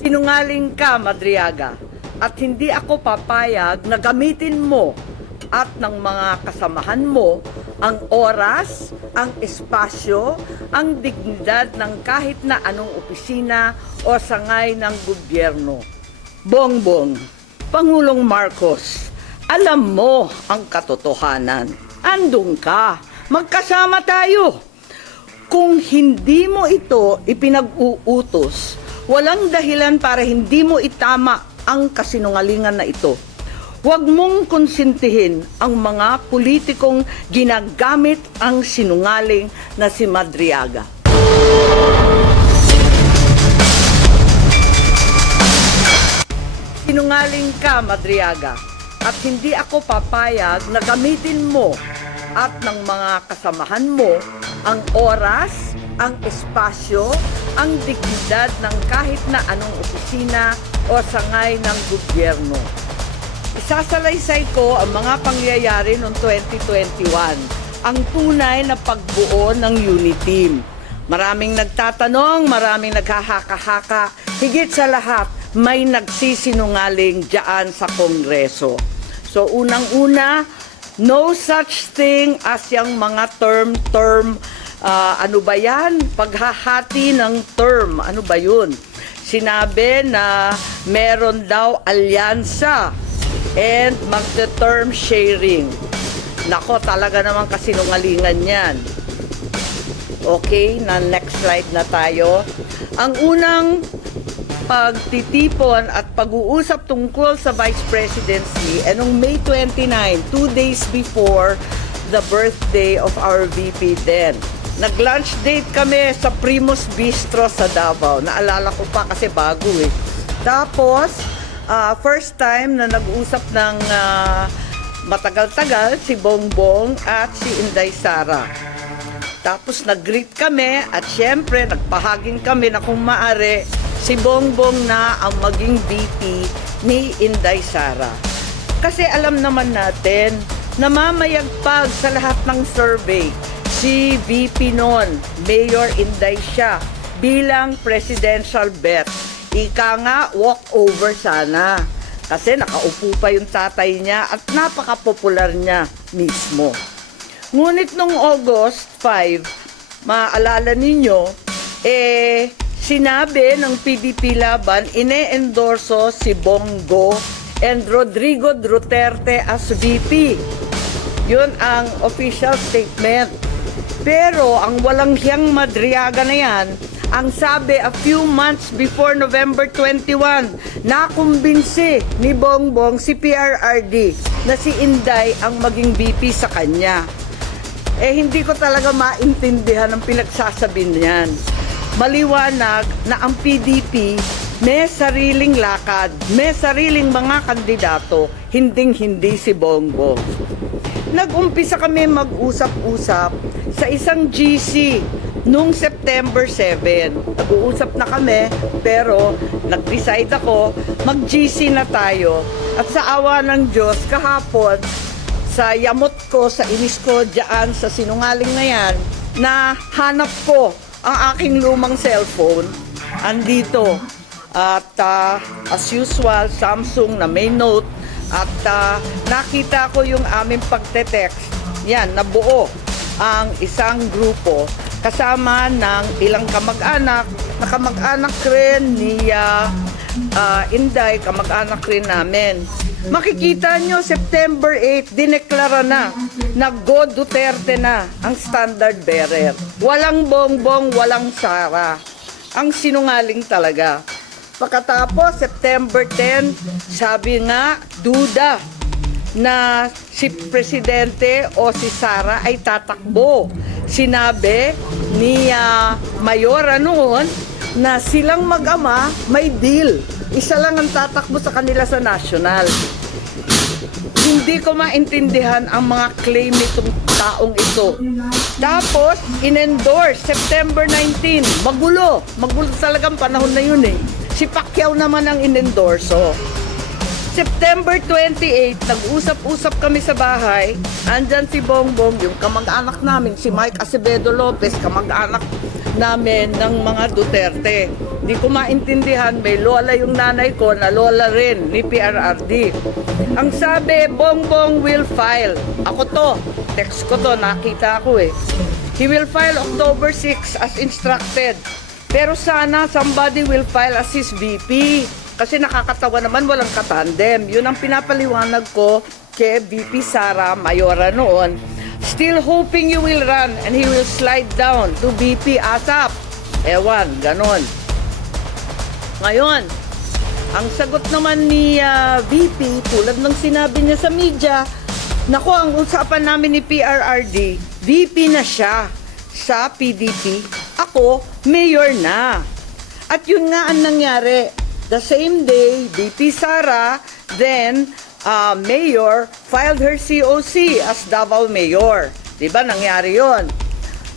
Sinungaling ka, Madriaga, at hindi ako papayag na gamitin mo at ng mga kasamahan mo ang oras, ang espasyo, ang dignidad ng kahit na anong opisina o sangay ng gobyerno. Bongbong, Pangulong Marcos, alam mo ang katotohanan. Andun ka, magkasama tayo. Kung hindi mo ito ipinag-uutos, walang dahilan para hindi mo itama ang kasinungalingan na ito. Huwag mong konsintihin ang mga politikong ginagamit ang sinungaling na si Madriaga. Sinungaling ka, Madriaga, at hindi ako papayag na gamitin mo at ng mga kasamahan mo ang oras, ang espasyo, ang dignidad ng kahit na anong opisina o sangay ng gobyerno. Isasalaysay ko ang mga pangyayari noong 2021, ang tunay na pagbuo ng Uniteam. Maraming nagtatanong, maraming naghahaka-haka, higit sa lahat, may nagsisinungaling diyan sa Kongreso. So unang-una, no such thing as yung mga term, ano ba yan? Paghahati ng term, ano ba yun? Sinabi na meron daw alyansa and magte-term sharing. Nako, talaga naman kasinungalingan yan. Okay, na next slide na tayo. Ang unang pagtitipon at pag-uusap tungkol sa Vice Presidency noong May 29, 2 days before the birthday of our VP then. Nag-lunch date kami sa Primus Bistro sa Davao. Naalala ko pa kasi bago eh. Tapos, first time na nag-usap ng matagal-tagal si Bongbong at si Inday Sara. Tapos nag-greet kami at syempre nagpahaging kami na kung maaari si Bongbong na ang maging VP ni Inday Sara. Kasi alam naman natin na mamayagpag sa lahat ng survey si VP noon, Mayor Inday siya, bilang presidential bet. Ika nga, walkover sana. Kasi nakaupo pa yung tatay niya at napaka-popular niya mismo. Ngunit nung August 5, maalala ninyo, sinabi ng PDP Laban, ine-endorso si Bongo and Rodrigo Duterte as VP. Yun ang official statement. Pero ang walang hiyang Madriaga na yan, ang sabi a few months before November 21, nakumbinsi ni Bongbong si PRRD na si Inday ang maging VP sa kanya. Hindi ko talaga maintindihan ang pinagsasabi niyan. Maliwanag na ang PDP may sariling lakad, may sariling mga kandidato, hinding-hindi si Bongbong. Nag-umpisa kami mag-usap-usap sa isang GC noong September 7. Nag-uusap na kami pero nag-decide ako mag-GC na tayo. At sa awa ng Diyos, kahapon, sa yamot ko, sa inis ko dyan, sa sinungaling na yan, na hanap ko ang aking lumang cellphone. Andito. At as usual, Samsung na may note. At nakita ko yung aming pagte-text. Yan, nabuo ang isang grupo kasama ng ilang kamag-anak na kamag-anak rin ni Inday, kamag-anak rin namin. Makikita nyo, September 8, dineklara na Go Duterte na ang standard bearer. Walang Bongbong, walang Sara. Ang sinungaling talaga. Pagkatapos, September 10, sabi nga, duda na si Presidente o si Sara ay tatakbo. Sinabi ni Mayora noon na silang mag-ama may deal. Isa lang ang tatakbo sa kanila sa national. Hindi ko maintindihan ang mga claim nitong taong ito. Tapos, in-endorse, September 19, magulo. Magulo talagang panahon na yun eh. Si Pacquiao naman ang in-endorso. September 28, nag-usap-usap kami sa bahay. Andyan si Bongbong, yung kamag-anak namin, si Mike Acevedo Lopez, kamag-anak namin ng mga Duterte. Hindi ko maintindihan, may lola yung nanay ko na lola rin ni PRRD. Ang sabi, Bongbong will file. Ako to, text ko to, nakita ko eh. He will file October 6 as instructed. Pero sana somebody will file as his VP. Kasi nakakatawa naman, walang katandem. Yun ang pinapaliwanag ko kay VP Sara Mayora noon. Still hoping you will run and he will slide down to VP ASAP. Ewan, ganon. Ngayon, ang sagot naman ni VP, tulad ng sinabi niya sa media, nako, ang usapan namin ni PRRD, VP na siya sa PDP. Ako, mayor na. At yun nga ang nangyari. The same day, VP Sara, then mayor, filed her COC as Davao Mayor. Diba, nangyari yon.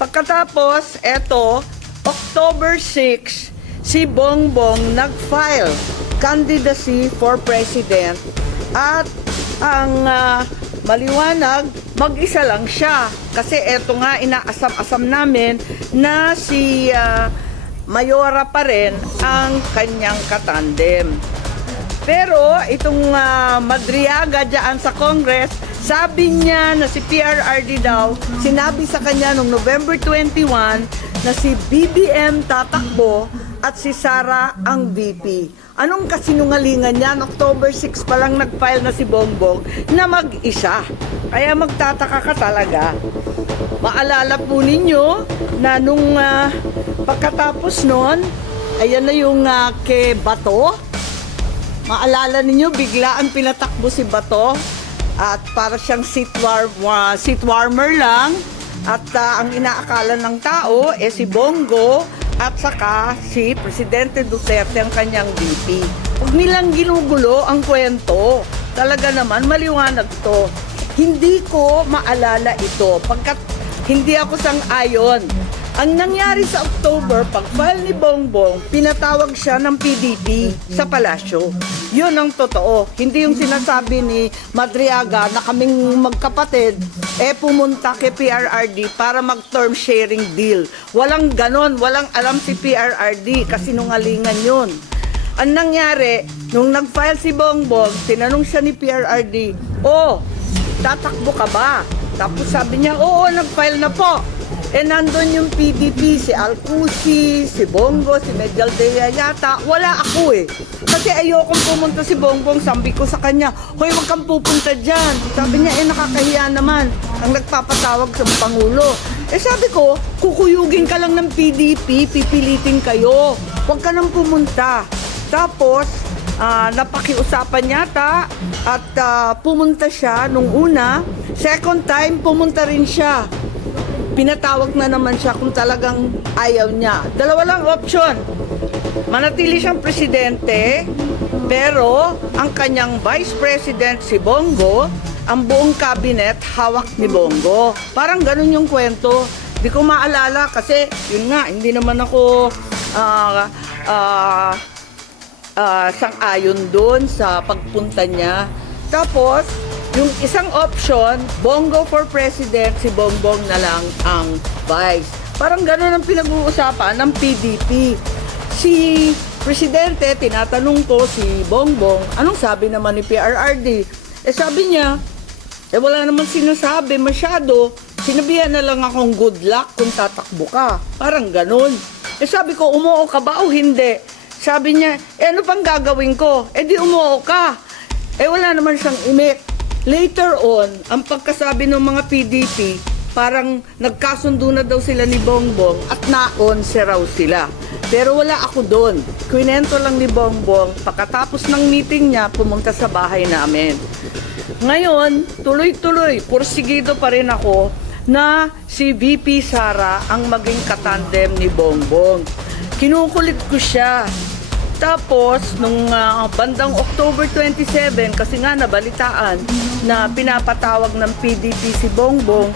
Pagkatapos, eto, October 6, si Bongbong nag-file candidacy for president at ang maliwanag, mag-isa lang siya. Kasi eto nga, inaasam-asam namin na si Mayora pa rin ang kanyang katandem. Pero itong Madriaga dyan sa Congress, sabi niya na si PRRD daw, sinabi sa kanya noong November 21 na si BBM tatakbo at si Sara ang VP. Anong kasinungalingan yan? October 6 pa lang nag-file na si Bongbong na mag-isa. Kaya magtataka ka talaga. Maalala po ninyo na nung pagkatapos nun, ayan na yung kay Bato. Maalala ninyo, bigla ang pinatakbo si Bato at para siyang seat warmer lang. At ang inaakala ng tao si Bongo at saka si Presidente Duterte ang kanyang VP. Huwag nilang ginugulo ang kwento. Talaga naman, maliwanag to. Hindi ko maalala ito pagkat hindi ako sang-ayon. Ang nangyari sa October, pag-file ni Bongbong, pinatawag siya ng PDP sa palasyo. Yun ang totoo. Hindi yung sinasabi ni Madriaga na kaming magkapatid, pumunta kay PRRD para mag-term sharing deal. Walang ganon, walang alam si PRRD, kasinungalingan yun. Ang nangyari, nung nag-file si Bongbong, tinanong siya ni PRRD, tatakbo ka ba? Tapos sabi niya, oo, nag-file na po. Nandun yung PDP, si Alcusi, si Bongo, si Medialdea yata. Wala ako Kasi ayokong pumunta si Bongbong. Sabi ko sa kanya, hoy, wag kang pupunta dyan. Sabi niya, nakakahiya naman ang nagpapatawag sa Pangulo. Sabi ko, kukuyugin ka lang ng PDP, pipilitin kayo. Wag ka nang pumunta. Tapos, napakiusapan yata at pumunta siya nung una. Second time, pumunta rin siya. Pinatawag na naman siya kung talagang ayaw niya. Dalawa lang option. Manatili siyang presidente, pero ang kanyang vice president si Bongo, ang buong cabinet hawak ni Bongo. Parang ganun yung kwento. Di ko maalala kasi yun nga, hindi naman ako sang-ayon doon sa pagpunta niya. Tapos, yung isang option, Bongo for president, si Bongbong na lang ang vice. Parang gano'n ang pinag-uusapan ng PDP. Si Presidente, tinatanong ko si Bongbong, anong sabi naman ni PRRD? Sabi niya, wala naman sinasabi masyado. Sinabihan na lang akong good luck kung tatakbo ka. Parang gano'n. Sabi ko, umuo ka ba o hindi? Sabi niya, ano pang gagawin ko? Di umuo ka. Wala naman siyang imik. Later on, ang pagkasabi ng mga PDP, parang nagkasundo na daw sila ni Bongbong at naon raw sila. Pero wala ako doon. Kwinento lang ni Bongbong, pagkatapos ng meeting niya, pumunta sa bahay namin. Ngayon, tuloy-tuloy, porsigido pa rin ako na si VP Sara ang maging katandem ni Bongbong. Kinukulit ko siya. Tapos, nung bandang October 27, kasi nga nabalitaan na pinapatawag ng PDP si Bongbong,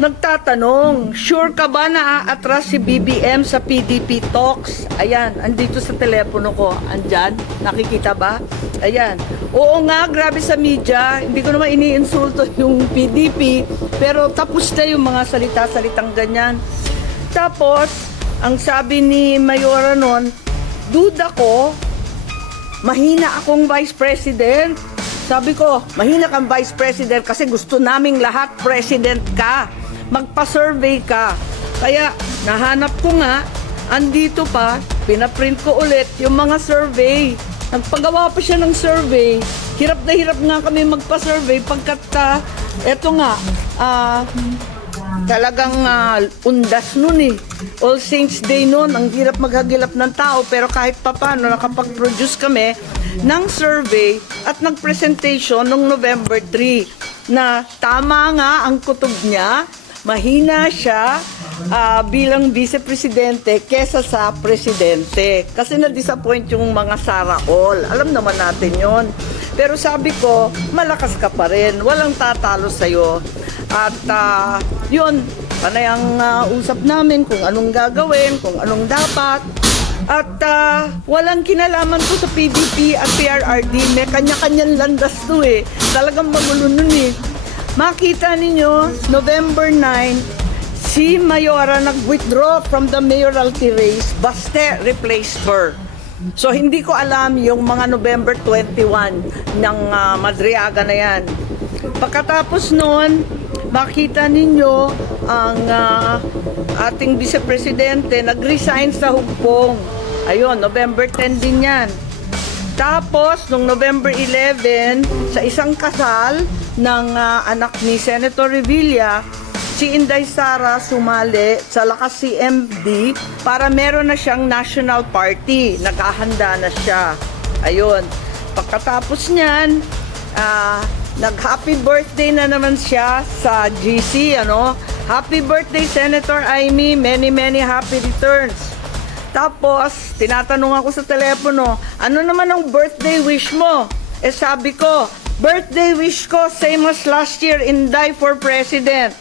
nagtatanong, sure ka ba na aatras si BBM sa PDP talks? Ayan, andito sa telepono ko. Andyan, nakikita ba? Ayan. Oo nga, grabe sa media. Hindi ko naman iniinsulto yung PDP, pero tapos na yung mga salita-salitang ganyan. Tapos, ang sabi ni Mayora noon, duda ko, mahina akong Vice President. Sabi ko, mahina kang Vice President kasi gusto naming lahat President ka. Magpa-survey ka. Kaya nahanap ko nga, andito pa, pinaprint ko ulit yung mga survey. Nagpagawa pa siya ng survey. Hirap na hirap nga kami magpa-survey pagkat eto nga, talagang undas nun eh. All Saints Day nun, ang hirap maghagilap ng tao, pero kahit papano nakapag-produce kami ng survey at nag-presentation noong November 3 na tama nga ang kutob niya, mahina siya bilang vice-presidente kesa sa presidente. Kasi na-disappoint yung mga Sara All. Alam naman natin yon. Pero sabi ko, malakas ka pa rin. Walang tatalo sa'yo. At yun, panay ang usap namin kung anong gagawin, kung anong dapat. At walang kinalaman ko sa PDP at PRRD. May kanya-kanyang landas to eh. Talagang magulo nun eh. Makita ninyo, November 9, si Mayora nag-withdraw from the mayoralty race, Baste replaced her. So hindi ko alam yung mga November 21 ng Madriaga na yan. Pagkatapos noon, makita ninyo ang ating vice-presidente nag-resign sa Hugpong. Ayun, November 10 din yan. Tapos, nung November 11, sa isang kasal ng anak ni Senator Revilla, si Inday Sara sumali sa Lakas CMD para meron na siyang national party. Naghahanda na siya. Ayun. Pagkatapos niyan, nag-happy birthday na naman siya sa GC, ano? Happy birthday, Senator Amy. Many, many happy returns. Tapos, tinatanong ako sa telepono, ano naman ang birthday wish mo? Eh sabi ko, birthday wish ko, same as last year, Inday for President.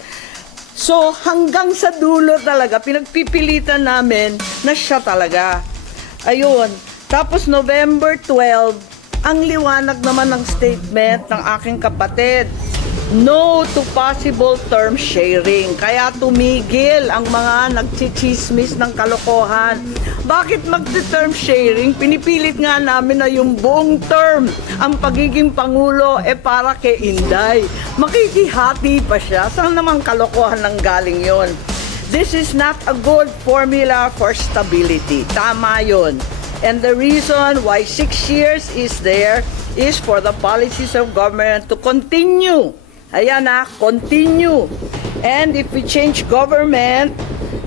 So, hanggang sa dulo talaga, pinagpipilitan namin na siya talaga. Ayun. Tapos, November 12, ang liwanag naman ng statement ng aking kapatid. No to possible term sharing. Kaya tumigil ang mga nagchichismis ng kalokohan. Bakit magte-term sharing? Pinipilit nga namin na yung buong term, ang pagiging Pangulo, para kay Inday. Makikihati pa siya. Saan naman kalokohan ng galing yon? This is not a good formula for stability. Tama yon. And the reason why 6 years is there is for the policies of government to continue. Ayan continue. And if we change government,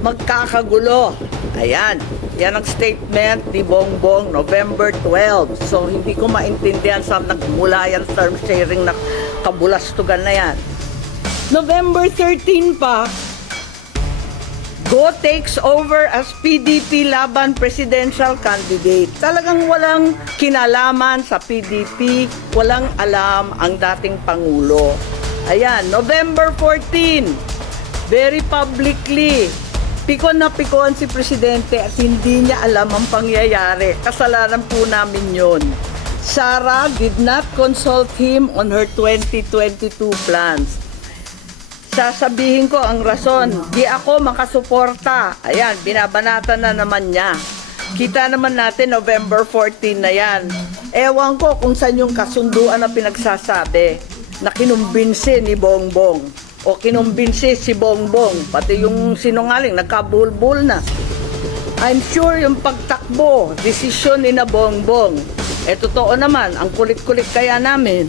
magkakagulo. Ayan. Yan ang statement ni Bongbong November 12. So, hindi ko maintindihan saan nagmula yan term sharing na kabulastugan na yan. November 13 pa, Go takes over as PDP laban presidential candidate. Talagang walang kinalaman sa PDP, walang alam ang dating Pangulo. Ayan, November 14, very publicly, pikon na pikon si Presidente at hindi niya alam ang pangyayari. Kasalanan po namin yon. Sara did not consult him on her 2022 plans. Sasabihin ko ang rason, di ako makasuporta. Ayan, binabanatan na naman niya. Kita naman natin November 14 na yan. Ewan ko kung saan yung kasunduan na pinagsasabi na kinumbinsi ni Bongbong o kinumbinsi si Bongbong, pati yung sinungaling nagkabulbul na. I'm sure yung pagtakbo, desisyon ni na Bongbong. Totoo naman, ang kulit-kulit kaya namin.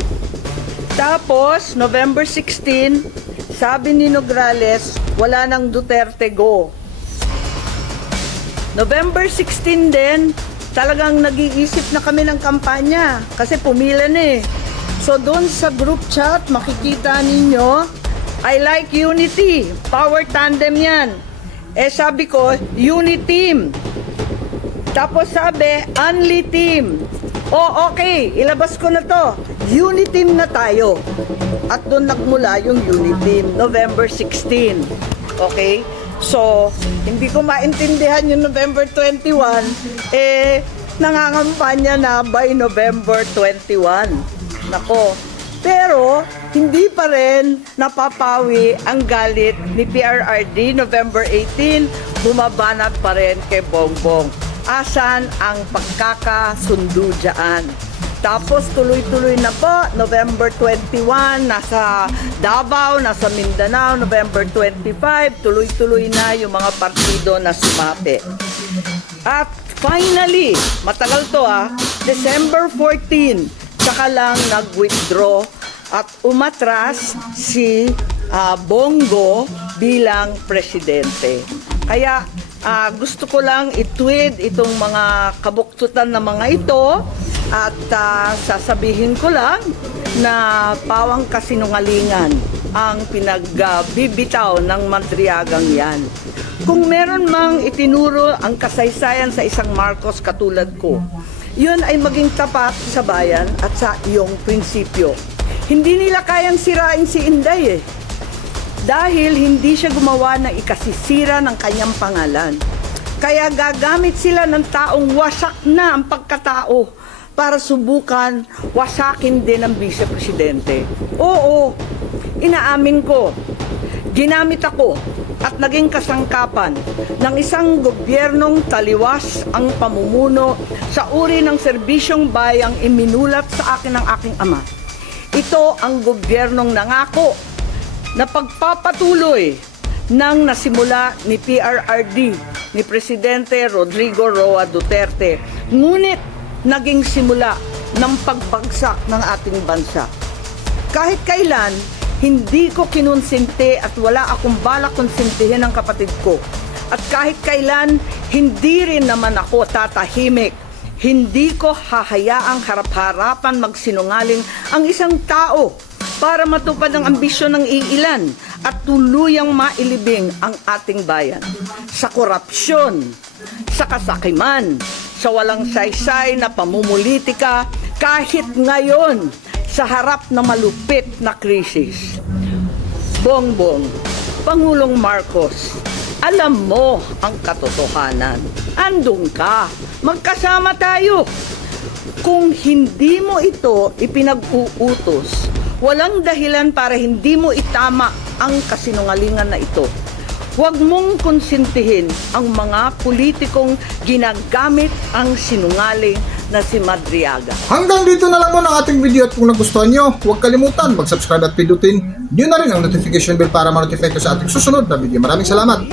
Tapos, November 16, sabi ni Nograles, wala nang Duterte go. November 16 din, talagang nag-iisip na kami ng kampanya kasi pumila na eh. So doon sa group chat, makikita ninyo, I like unity, power tandem yan. Sabi ko, uniteam. Tapos sabi, only team. Okay, ilabas ko na to. Uniteam na tayo. At doon nagmula yung Uniteam, November 16. Okay? So, hindi ko maintindihan yung November 21, nangangampanya na by November 21. Nako. Pero, hindi pa rin napapawi ang galit ni PRRD November 18 bumabanat pa rin kay Bongbong. Asan ang pagkakasundo dyan? Tapos tuloy-tuloy na po, November 21, nasa Davao, nasa Mindanao, November 25, tuloy-tuloy na yung mga partido na sumapi. At finally, matagal to December 14, saka lang nag-withdraw at umatras si Bongo bilang presidente. Kaya gusto ko lang i-tweet itong mga kabuktutan na mga ito at sasabihin ko lang na pawang kasinungalingan ang pinagbibitaw ng Madriagang yan. Kung meron mang itinuro ang kasaysayan sa isang Marcos katulad ko, yun ay maging tapat sa bayan at sa iyong prinsipyo. Hindi nila kayang sirain si Inday dahil hindi siya gumawa ng ikasisira ng kanyang pangalan. Kaya gagamit sila ng taong wasak na ang pagkatao para subukan wasakin din ang vice-presidente. Oo, inaamin ko, ginamit ako at naging kasangkapan ng isang gobyernong taliwas ang pamumuno sa uri ng serbisyong bayang iminulat sa akin ng aking ama. Ito ang gobyernong nangako na pagpapatuloy ng nasimula ni PRRD, ni Presidente Rodrigo Roa Duterte. Ngunit naging simula ng pagbagsak ng ating bansa. Kahit kailan, hindi ko kinonsente at wala akong balak konsintihin ang kapatid ko. At kahit kailan, hindi rin naman ako tatahimik. Hindi ko hahayaang harap-harapan magsinungaling ang isang tao para matupad ang ambisyon ng iilan at tuluyang mailibing ang ating bayan sa korupsyon, sa kasakiman, sa walang saysay na pamumulitika kahit ngayon sa harap na malupit na krisis. Bongbong, Pangulong Marcos, alam mo ang katotohanan. Andun ka, magkasama tayo. Kung hindi mo ito ipinag-uutos, walang dahilan para hindi mo itama ang kasinungalingan na ito. Huwag mong konsintihin ang mga politikong ginagamit ang sinungaling na si Madriaga. Hanggang dito na lang muna ang ating video at kung nagustuhan nyo, huwag kalimutan mag-subscribe at pindutin nyo na rin ang notification bell para ma-notify ko sa ating susunod na video. Maraming salamat!